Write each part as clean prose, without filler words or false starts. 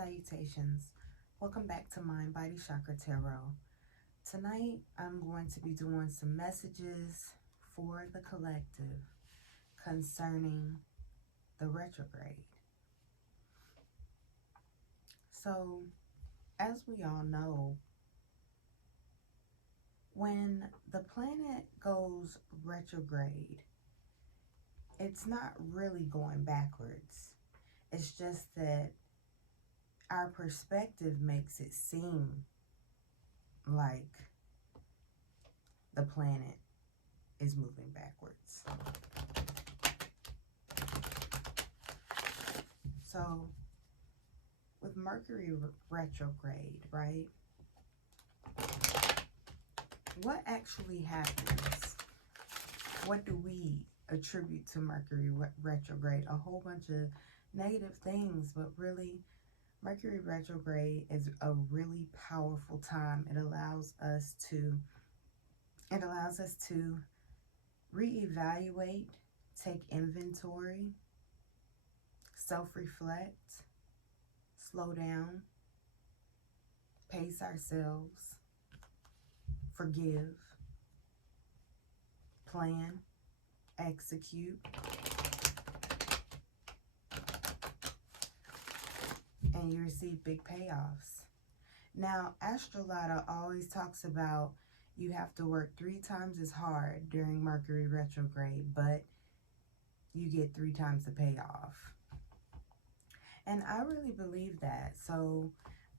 Salutations. Welcome back to Mind Body Chakra Tarot. Tonight I'm going to be doing some messages for the collective concerning the retrograde. So, as we all know, when the planet goes retrograde, it's not really going backwards. It's just that our perspective makes it seem like the planet is moving backwards. So, with Mercury retrograde, right? What actually happens? What do we attribute to Mercury retrograde? A whole bunch of negative things, but really, Mercury retrograde is a really powerful time. It allows us to reevaluate, take inventory, self-reflect, slow down, pace ourselves, forgive, plan, execute, and you receive big payoffs. Now, Astrolata always talks about you have to work 3 times as hard during Mercury retrograde, but you get 3 times the payoff. And I really believe that. So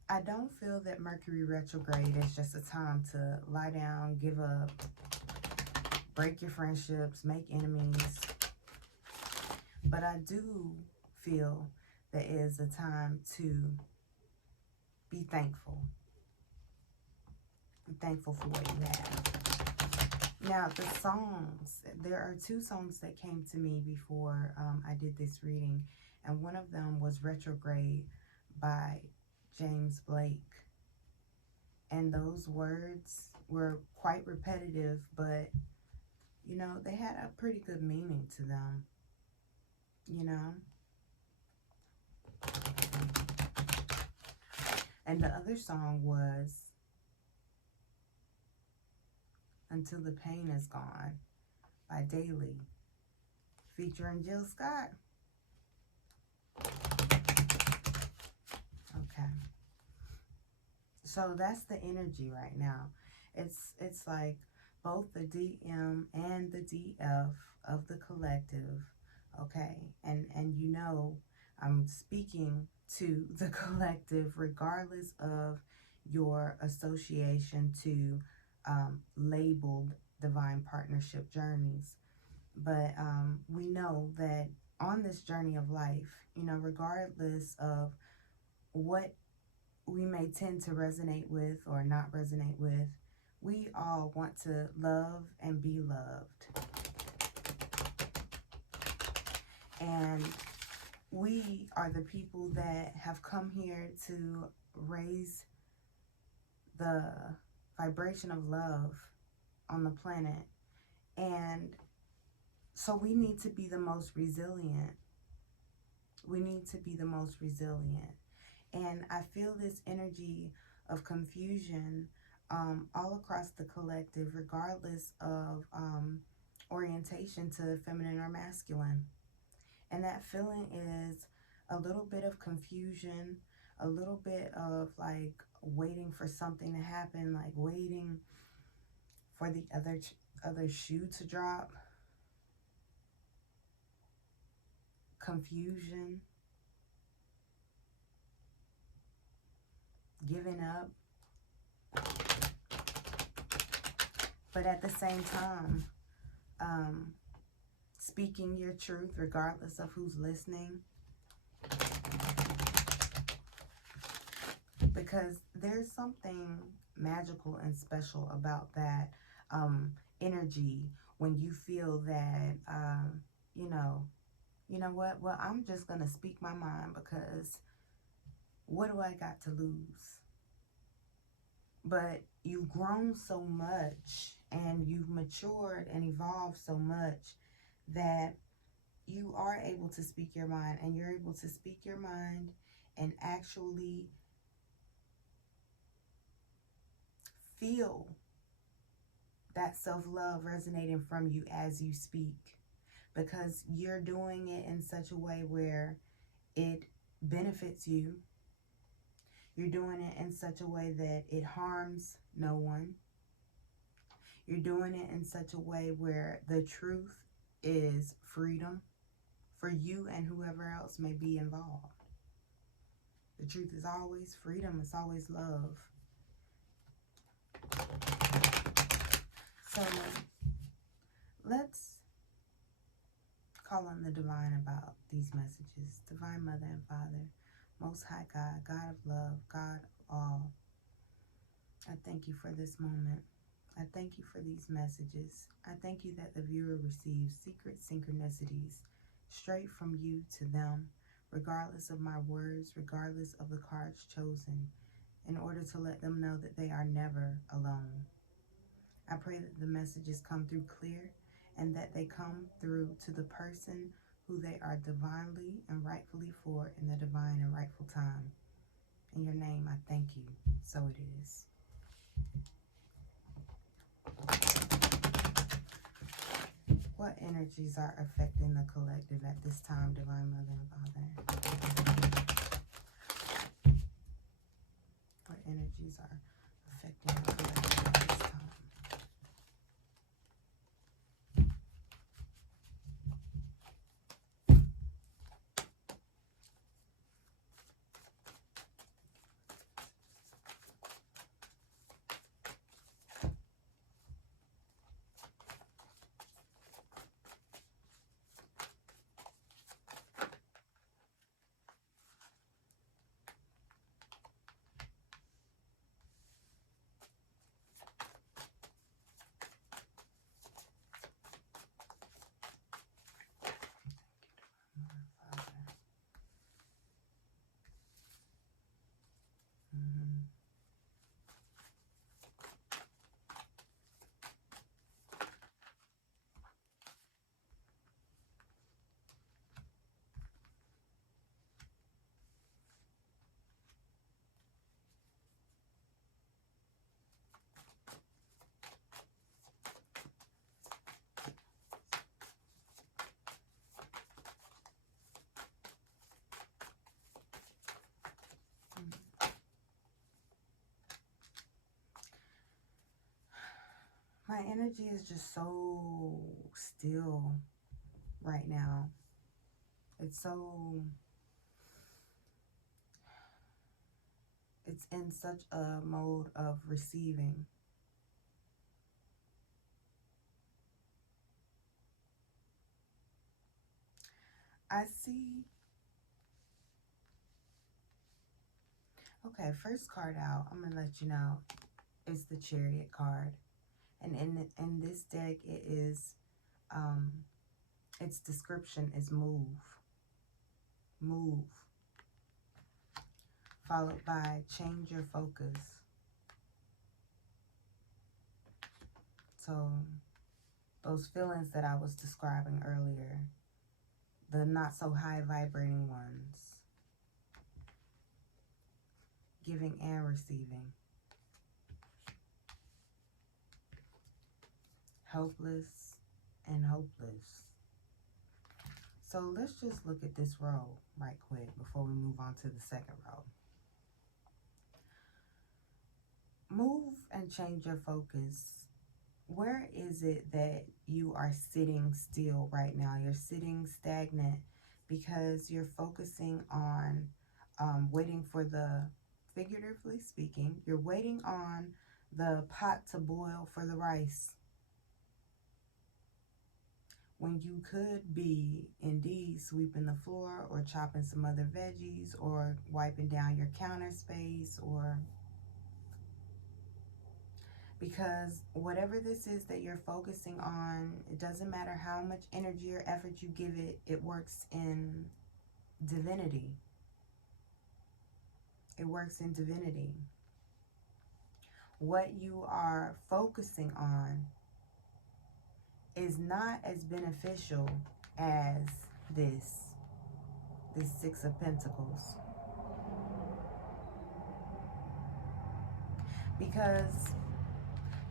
I don't feel that Mercury retrograde is just a time to lie down, give up, break your friendships, make enemies. But I do feel that it is a time to be thankful. Be thankful for what you have. Now, the songs, there are 2 songs that came to me before I did this reading. And one of them was Retrograde by James Blake. And those words were quite repetitive, but, you know, they had a pretty good meaning to them, you know. And the other song was Until the Pain Is Gone by Daly, featuring Jill Scott. Okay. So that's the energy right now. It's like both the DM and the DF of the collective, okay? And you know, I'm speaking to the collective regardless of your association to labeled divine partnership journeys. But we know that on this journey of life, you know, regardless of what we may tend to resonate with or not resonate with, we all want to love and be loved. And we are the people that have come here to raise the vibration of love on the planet. And so we need to be the most resilient. We need to be the most resilient. And I feel this energy of confusion all across the collective, regardless of orientation to feminine or masculine. And that feeling is a little bit of confusion, a little bit of like waiting for something to happen, like waiting for the other shoe to drop. Confusion. Giving up. But at the same time, speaking your truth regardless of who's listening. Because there's something magical and special about that energy when you feel that, you know what, well, I'm just going to speak my mind because what do I got to lose? But you've grown so much and you've matured and evolved so much that you are able to speak your mind, and you're able to speak your mind and actually feel that self-love resonating from you as you speak, because you're doing it in such a way where it benefits you. You're doing it in such a way that it harms no one. You're doing it in such a way where the truth is freedom for you and whoever else may be involved. The truth is always freedom. It's always love. So let's call on the divine about these messages. Divine Mother and Father, Most High God, God of love, God of all, I thank you for this moment. I thank you for these messages. I thank you that the viewer receives secret synchronicities straight from you to them, regardless of my words, regardless of the cards chosen, in order to let them know that they are never alone. I pray that the messages come through clear and that they come through to the person who they are divinely and rightfully for in the divine and rightful time. In your name, I thank you. So it is. What energies are affecting the collective at this time, Divine Mother and Father? What energies are affecting the collective at this time? My energy is just so still right now. It's in such a mode of receiving. I see. Okay, first card out, I'm going to let you know, is the Chariot card. And in this deck, it is, its description is move. Move. Followed by change your focus. So those feelings that I was describing earlier, the not so high vibrating ones, giving and receiving, helpless and hopeless. So let's just look at this row right quick before we move on to the second row. Move and change your focus. Where is it that you are sitting still right now? You're sitting stagnant because you're focusing on waiting for the, figuratively speaking, you're waiting on the pot to boil for the rice, when you could be indeed sweeping the floor or chopping some other veggies or wiping down your counter space, or because whatever this is that you're focusing on, it doesn't matter how much energy or effort you give it, it works in divinity. It works in divinity. What you are focusing on is not as beneficial as this Six of Pentacles. Because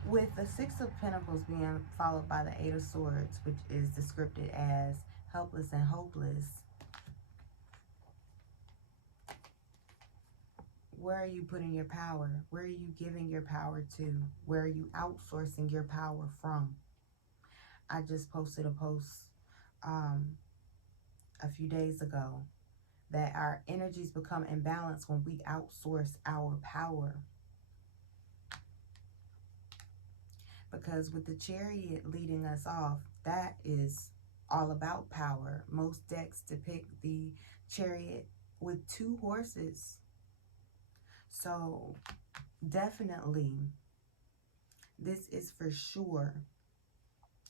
with the Six of Pentacles being followed by the Eight of Swords, which is described as helpless and hopeless, where are you putting your power? Where are you giving your power to? Where are you outsourcing your power from? I just posted a post a few days ago that our energies become imbalanced when we outsource our power. Because with the Chariot leading us off, that is all about power. Most decks depict the Chariot with 2 horses. So definitely, this is for sure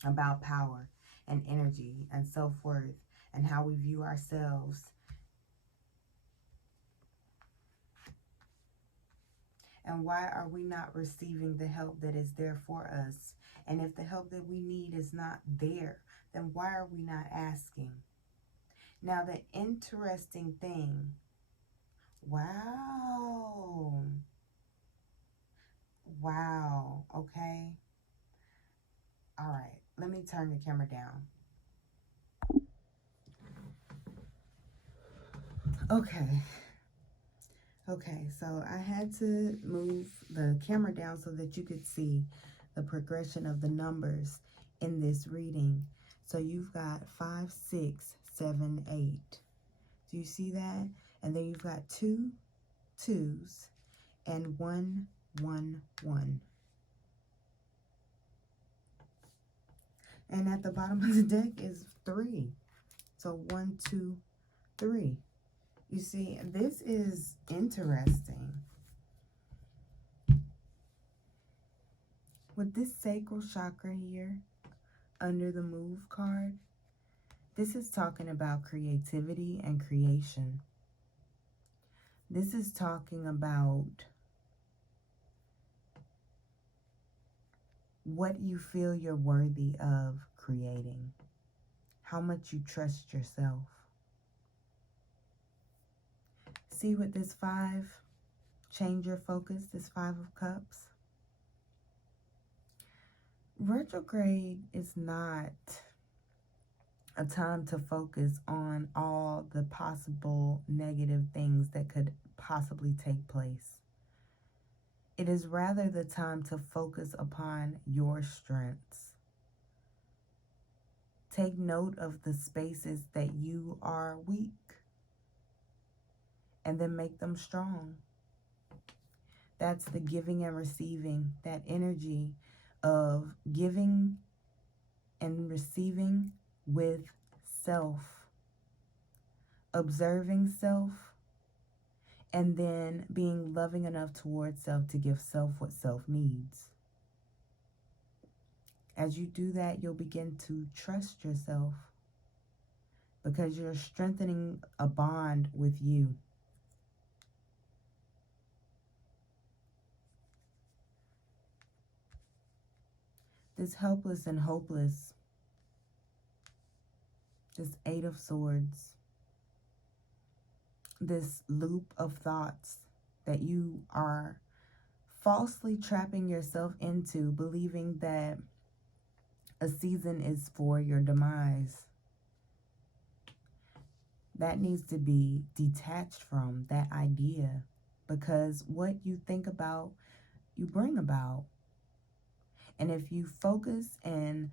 about power and energy and self-worth and how we view ourselves. And why are we not receiving the help that is there for us? And if the help that we need is not there, then why are we not asking? Now, the interesting thing, wow, okay. All right, let me turn the camera down. Okay, so I had to move the camera down so that you could see the progression of the numbers in this reading. So you've got 5, 6, 7, 8. Do you see that? And then you've got 2 2s and 1 1 1. And at the bottom of the deck is 3. So 1 2 3. You see, this is interesting. With this sacral chakra here, under the move card, this is talking about creativity and creation. This is talking about what you feel you're worthy of creating, how much you trust yourself. See with this 5, change your focus, this 5 of Cups. Retrograde is not a time to focus on all the possible negative things that could possibly take place. It is rather the time to focus upon your strengths. Take note of the spaces that you are weak and then make them strong. That's the giving and receiving, that energy of giving and receiving with self, observing self, and then being loving enough towards self to give self what self needs. As you do that, you'll begin to trust yourself because you're strengthening a bond with you. This helpless and hopeless, this 8 of Swords, this loop of thoughts that you are falsely trapping yourself into, believing that a season is for your demise. That needs to be detached from that idea, because what you think about, you bring about. And if you focus and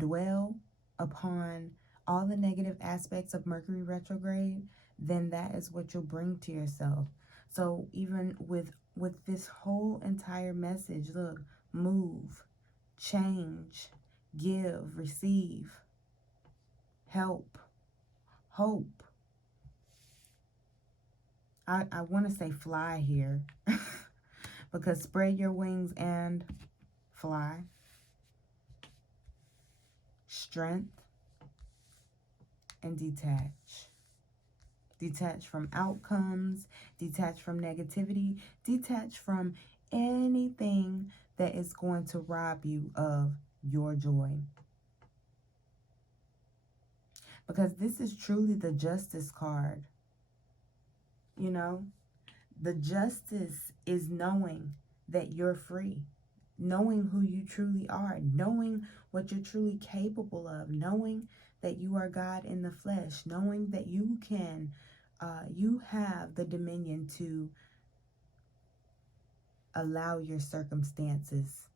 dwell upon all the negative aspects of Mercury retrograde, then that is what you'll bring to yourself. So even with this whole entire message, look, move, change, give, receive, help, hope. I want to say fly here because spread your wings and fly. Strength and detach. Detach from outcomes, detach from negativity, detach from anything that is going to rob you of your joy. Because this is truly the Justice card. You know, the justice is knowing that you're free, knowing who you truly are, knowing what you're truly capable of, knowing that you are God in the flesh, knowing that you can, you have the dominion to allow your circumstances,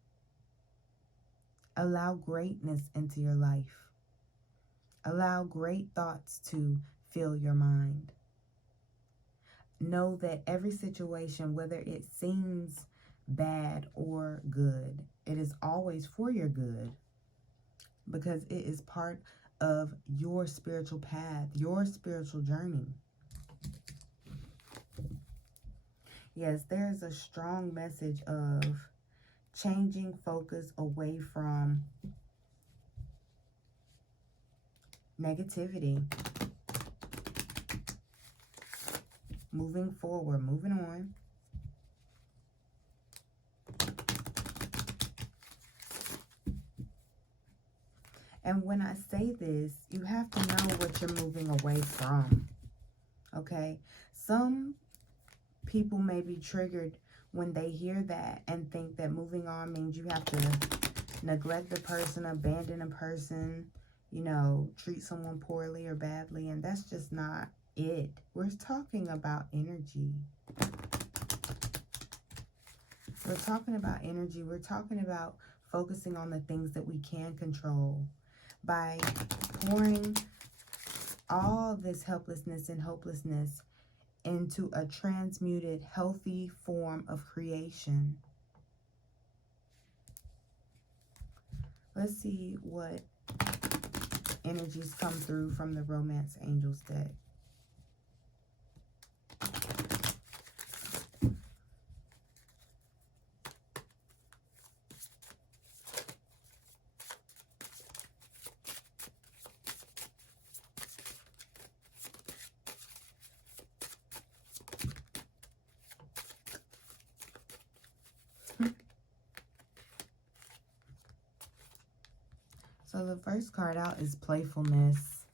allow greatness into your life, allow great thoughts to fill your mind. Know that every situation, whether it seems bad or good, it is always for your good, because it is part of your spiritual path, your spiritual journey. Yes, there's a strong message of changing focus away from negativity. Moving forward, moving on. And when I say this, you have to know what you're moving away from. Okay? Some people may be triggered when they hear that and think that moving on means you have to neglect the person, abandon a person, you know, treat someone poorly or badly. And that's just not it. We're talking about energy. We're talking about energy. We're talking about focusing on the things that we can control by pouring all this helplessness and hopelessness into a transmuted, healthy form of creation. Let's see what energies come through from the Romance Angels deck. So the first card out is playfulness.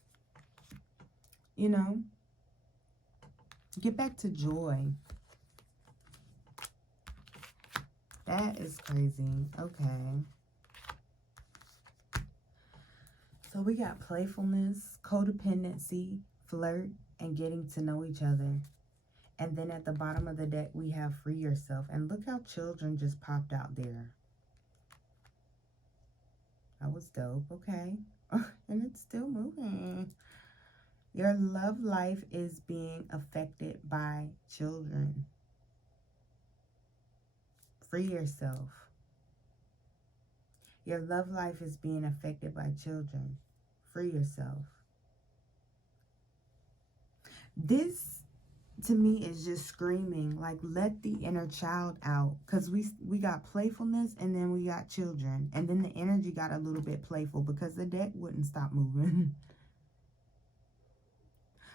You know, get back to joy. That is crazy. Okay. So we got playfulness, codependency, flirt, and getting to know each other. And then at the bottom of the deck, we have free yourself. And look how children just popped out there. That was dope. Okay. And it's still moving. Your love life is being affected by children. Free yourself. Your love life is being affected by children. Free yourself. This, to me, is just screaming, like, let the inner child out. Because we got playfulness, and then we got children. And then the energy got a little bit playful because the deck wouldn't stop moving.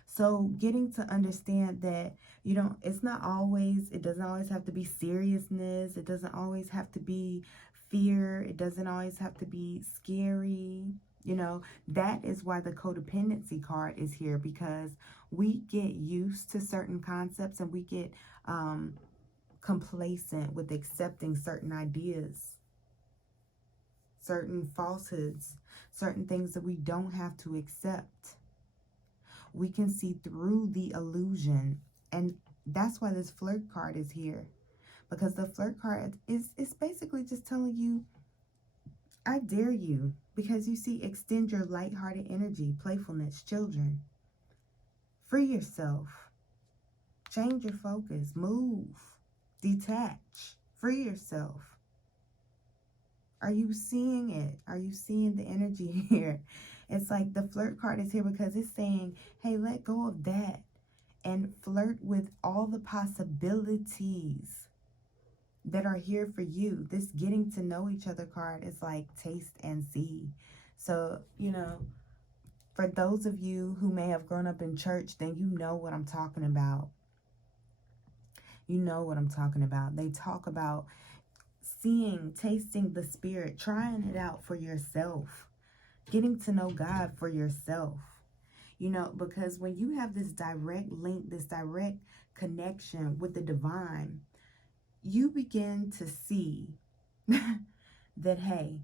So getting to understand that, you know, it's not always, it doesn't always have to be seriousness. It doesn't always have to be fear. It doesn't always have to be scary. You know, that is why the codependency card is here, because we get used to certain concepts and we get complacent with accepting certain ideas, certain falsehoods, certain things that we don't have to accept. We can see through the illusion, and that's why this flirt card is here, because the flirt card is basically just telling you, I dare you, because you see, extend your lighthearted energy, playfulness, children. Free yourself. Change your focus. Move. Detach. Free yourself. Are you seeing it? Are you seeing the energy here? It's like the flirt card is here because it's saying, hey, let go of that and flirt with all the possibilities that are here for you. This getting to know each other card is like taste and see. So, you know, for those of you who may have grown up in church, then you know what I'm talking about. You know what I'm talking about. They talk about seeing, tasting the spirit, trying it out for yourself, getting to know God for yourself. You know, because when you have this direct link, this direct connection with the divine, you begin to see that, hey,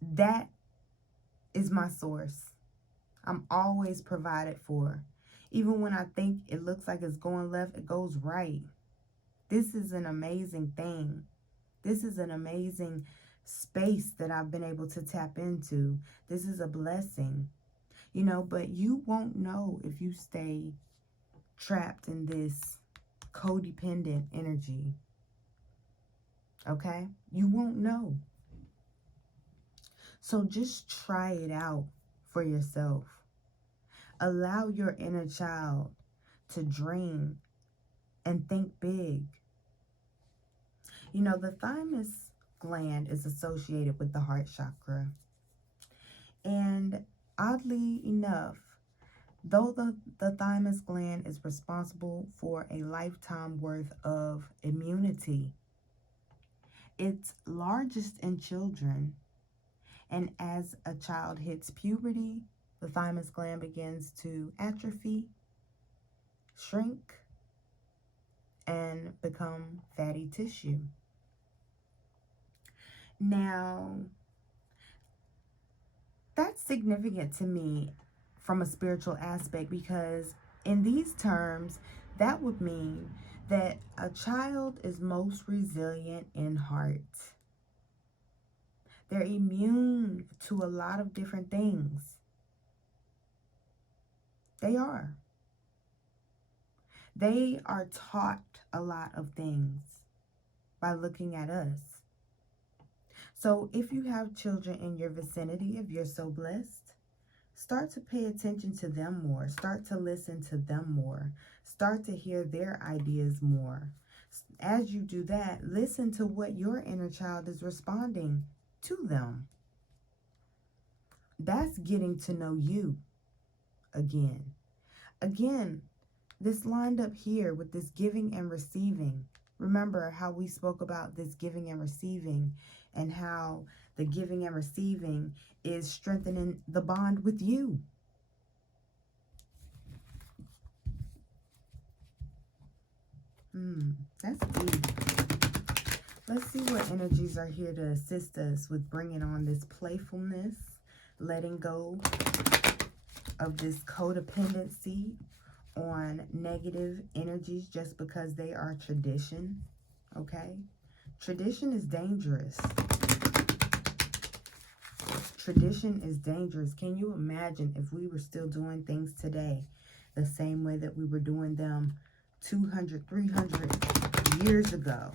that is my source. I'm always provided for. Even when I think it looks like it's going left, it goes right. This is an amazing thing. This is an amazing space that I've been able to tap into. This is a blessing, you know, but you won't know if you stay trapped in this codependent energy. Okay? You won't know. So just try it out for yourself. Allow your inner child to dream and think big. You know, the thymus gland is associated with the heart chakra. And oddly enough, though the thymus gland is responsible for a lifetime worth of immunity, it's largest in children. And as a child hits puberty, the thymus gland begins to atrophy, shrink, and become fatty tissue. Now, that's significant to me from a spiritual aspect, because in these terms, that would mean that a child is most resilient in heart. They're immune to a lot of different things. They are. They are taught a lot of things by looking at us. So if you have children in your vicinity, if you're so blessed, start to pay attention to them more. Start to listen to them more. Start to hear their ideas more. As you do that, listen to what your inner child is responding to them. That's getting to know you again. Again, this lined up here with this giving and receiving. Remember how we spoke about this giving and receiving, and how the giving and receiving is strengthening the bond with you. That's deep. Let's see what energies are here to assist us with bringing on this playfulness, letting go of this codependency on negative energies just because they are tradition, okay? Tradition is dangerous. Tradition is dangerous. Can you imagine if we were still doing things today the same way that we were doing them 200, 300 years ago?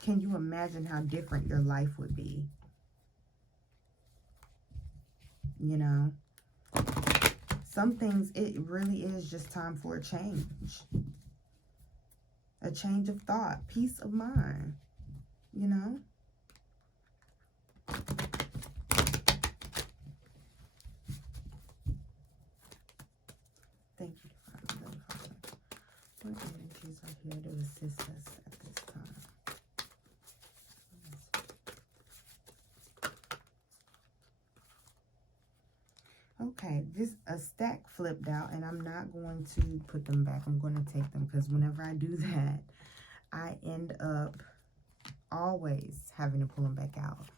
Can you imagine how different your life would be? You know? Some things, it really is just time for a change. A change of thought. Peace of mind. You know? Thank you, Divine. What energies are here to assist us at this time? Okay, a stack flipped out, and I'm not going to put them back. I'm going to take them, because whenever I do that, I end up always having to pull them back out.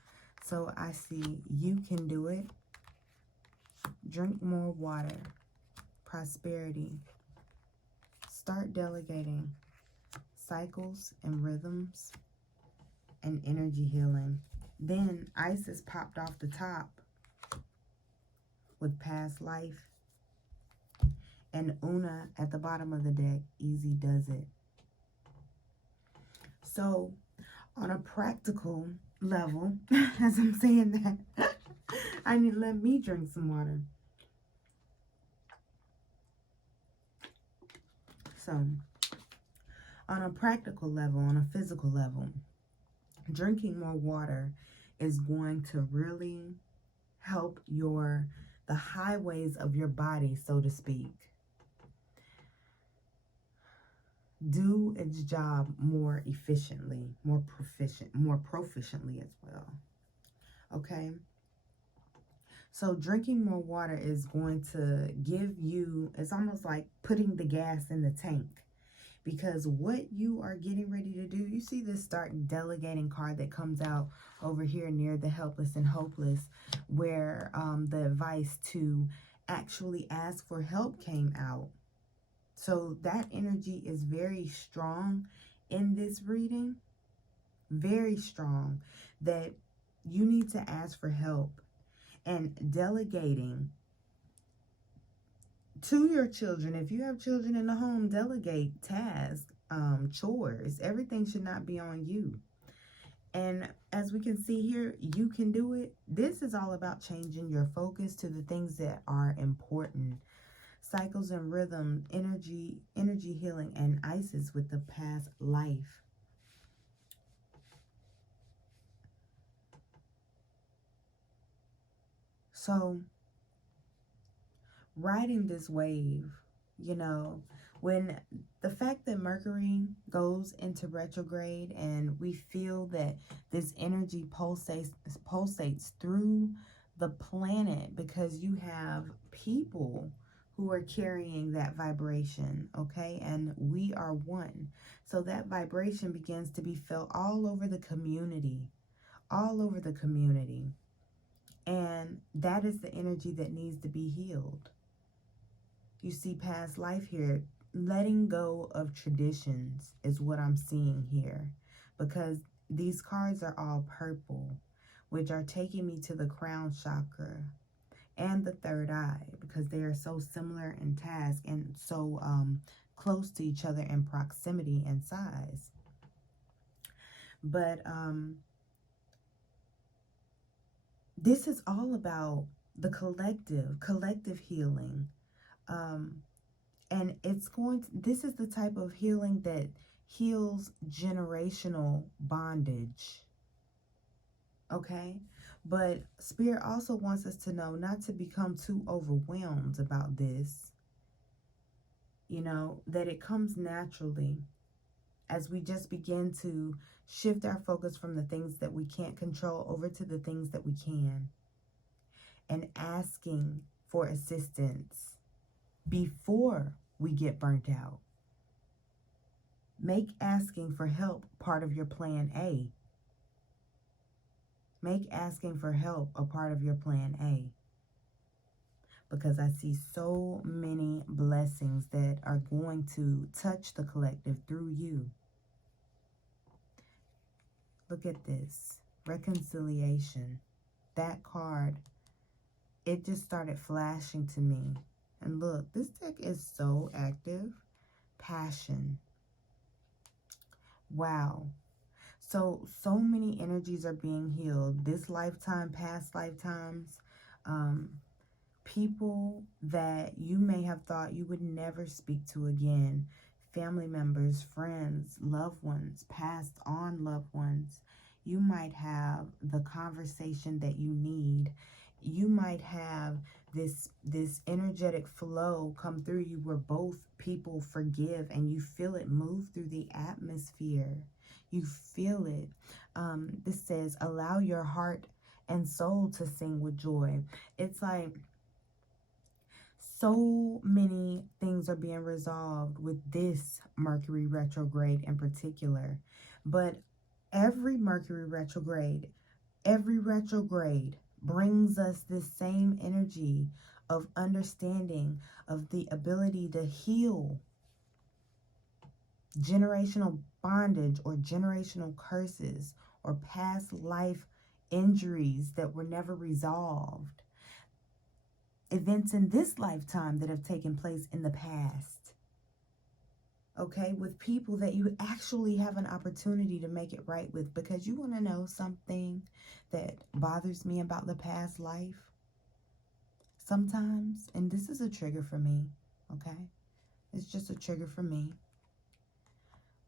So I see you can do it. Drink more water. Prosperity. Start delegating. Cycles and rhythms and energy healing. Then Isis popped off the top with past life, and Una at the bottom of the deck, easy does it. So on a practical level, as I'm saying that, I need to let me drink some water. So on a practical level, on a physical level, drinking more water is going to really help the highways of your body, so to speak, do its job more efficiently, more proficiently as well. Okay? So drinking more water is going to give you, it's almost like putting the gas in the tank, Because what you are getting ready to do, you see this start delegating card that comes out over here near the helpless and hopeless, where the advice to actually ask for help came out. So that energy is very strong in this reading. Very strong, that you need to ask for help, and delegating to your children. If you have children in the home, delegate tasks, chores. Everything should not be on you. And as we can see here, you can do it. This is all about changing your focus to the things that are important. Cycles and rhythm, energy healing, and Isis with the past life. So, riding this wave, you know, when the fact that Mercury goes into retrograde and we feel that this energy pulsates through the planet, because you have people who are carrying that vibration, okay? And we are one. So that vibration begins to be felt all over the community, all over the community. And that is the energy that needs to be healed. You see past life here. Letting go of traditions is what I'm seeing here, because these cards are all purple, which are taking me to the crown chakra and the third eye, because they are so similar in task and so close to each other in proximity and size. But this is all about the collective healing. And this is the type of healing that heals generational bondage. Okay? But Spirit also wants us to know not to become too overwhelmed about this. You know, that it comes naturally as we just begin to shift our focus from the things that we can't control over to the things that we can. And asking for assistance before we get burnt out. Make asking for help part of your plan A. Make asking for help a part of your plan A. Because I see so many blessings that are going to touch the collective through you. Look at this. Reconciliation. That card, it just started flashing to me. And look, this deck is so active. Passion. Wow. So many energies are being healed. This lifetime, past lifetimes. People that you may have thought you would never speak to again. Family members, friends, loved ones, passed on loved ones. You might have the conversation that you need. You might have this energetic flow come through you where both people forgive and you feel it move through the atmosphere. You feel it. This says, allow your heart and soul to sing with joy. It's like so many things are being resolved with this Mercury retrograde in particular. But every Mercury retrograde, brings us this same energy of understanding, of the ability to heal generational bondage or generational curses or past life injuries that were never resolved. Events in this lifetime that have taken place in the past. Okay, with people that you actually have an opportunity to make it right with. Because you want to know something that bothers me about the past life sometimes, and this is a trigger for me, okay? It's just a trigger for me.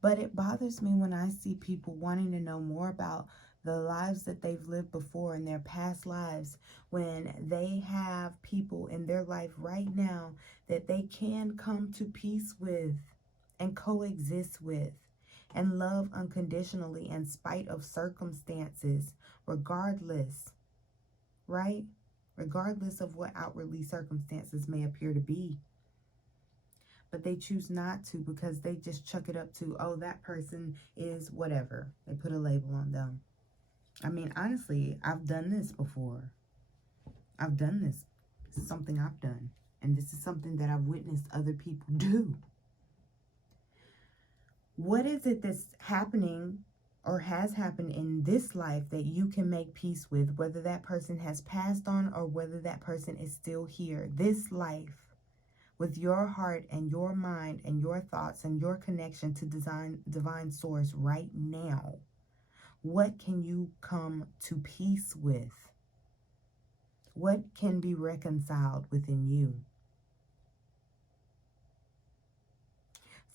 But it bothers me when I see people wanting to know more about the lives that they've lived before in their past lives, when they have people in their life right now that they can come to peace with and coexist with and love unconditionally in spite of circumstances, regardless, right? Regardless of what outwardly circumstances may appear to be. But they choose not to because they just chuck it up to, oh, that person is whatever. They put a label on them. I mean, honestly, I've done this before. I've done this. This is something I've done. And this is something that I've witnessed other people do. What is it that's happening or has happened in this life that you can make peace with, whether that person has passed on or whether that person is still here? This life, with your heart and your mind and your thoughts and your connection to divine source right now, what can you come to peace with? What can be reconciled within you?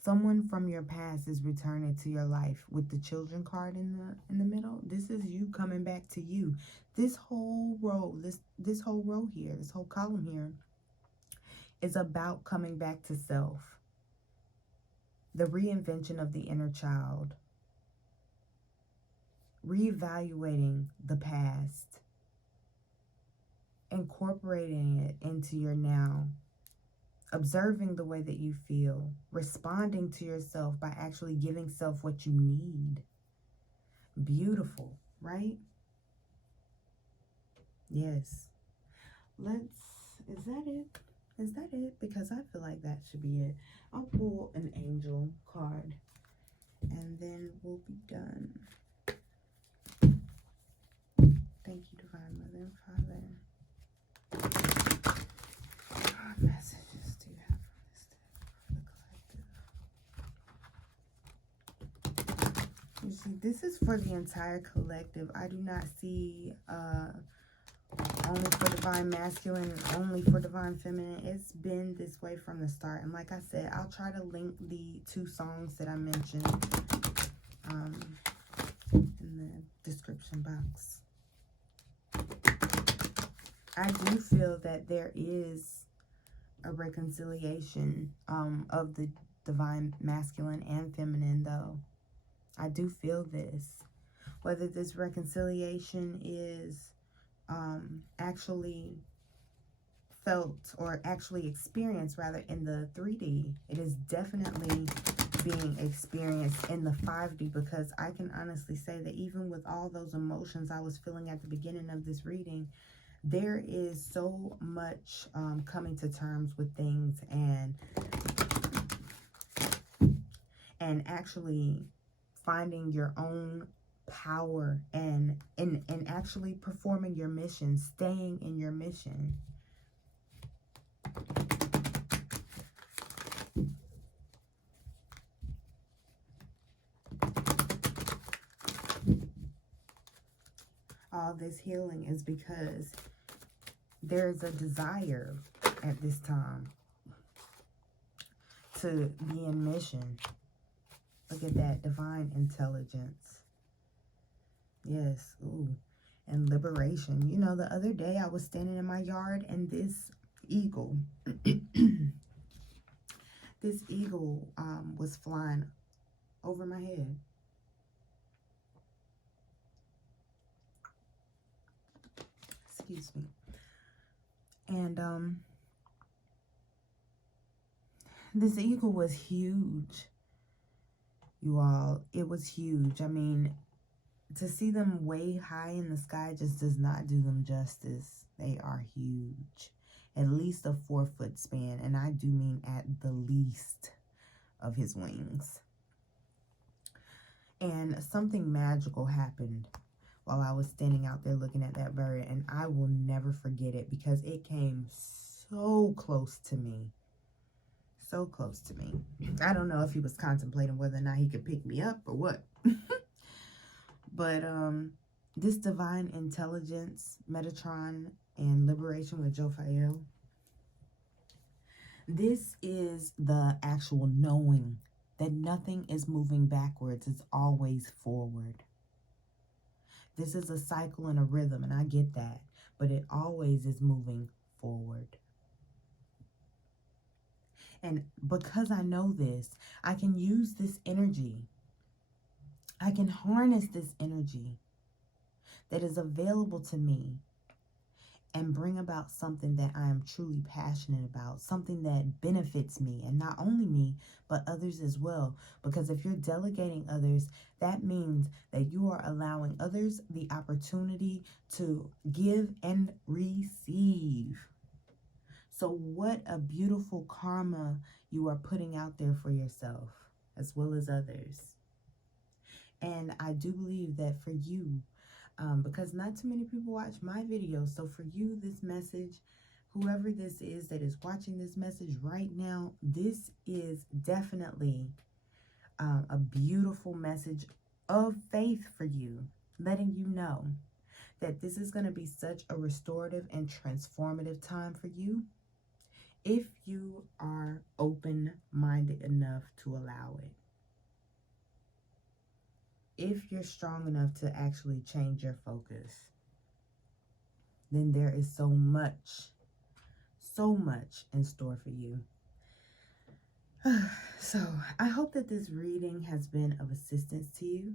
Someone from your past is returning to your life with the children card in the middle. This is you coming back to you. This whole row, this whole row here, this whole column here is about coming back to self. The reinvention of the inner child. Reevaluating the past. Incorporating it into your now. Observing the way that you feel, responding to yourself by actually giving self what you need. Beautiful, right? Yes. Is that it? Is that it? Because I feel like that should be it. I'll pull an angel card and then we'll be done. Thank you, Divine Mother and Father. What messages do you have from this deck for the collective? You see, this is for the entire collective. I do not see only for Divine Masculine and only for Divine Feminine. It's been this way from the start. And like I said, I'll try to link the 2 songs that I mentioned in the description box. I do feel that there is a reconciliation of the Divine Masculine and Feminine, though. I do feel this. Whether this reconciliation is actually felt or actually experienced rather in the 3D, it is definitely being experienced in the 5D, because I can honestly say that even with all those emotions I was feeling at the beginning of this reading, there is so much coming to terms with things and actually finding your own power and actually performing your mission, staying in your mission. All this healing is because there's a desire at this time to be in mission. Look at that, divine intelligence. Yes, ooh, and liberation. You know, the other day I was standing in my yard and this eagle, this eagle was flying over my head. Excuse me. And this eagle was huge, you all. It was huge. I mean, to see them way high in the sky just does not do them justice. They are huge. At least a 4-foot span. And I do mean at the least of his wings. And something magical happened while I was standing out there looking at that bird. And I will never forget it because it came so close to me. So close to me. I don't know if he was contemplating whether or not he could pick me up or what. But this divine intelligence, Metatron, and liberation with Jophiel, this is the actual knowing that nothing is moving backwards. It's always forward. This is a cycle and a rhythm, and I get that. But it always is moving forward. And because I know this, I can use this energy. I can harness this energy that is available to me and bring about something that I am truly passionate about, something that benefits me, and not only me, but others as well. Because if you're delegating others, that means that you are allowing others the opportunity to give and receive. So what a beautiful karma you are putting out there for yourself as well as others. And I do believe that for you, because not too many people watch my videos, so for you, this message, whoever this is that is watching this message right now, this is definitely a beautiful message of faith for you, letting you know that this is going to be such a restorative and transformative time for you if you are open-minded enough to allow it. If you're strong enough to actually change your focus, then there is so much in store for you. So I hope that this reading has been of assistance to you.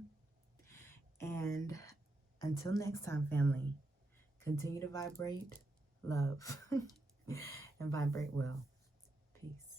And until next time, family, continue to vibrate love and vibrate well. Peace.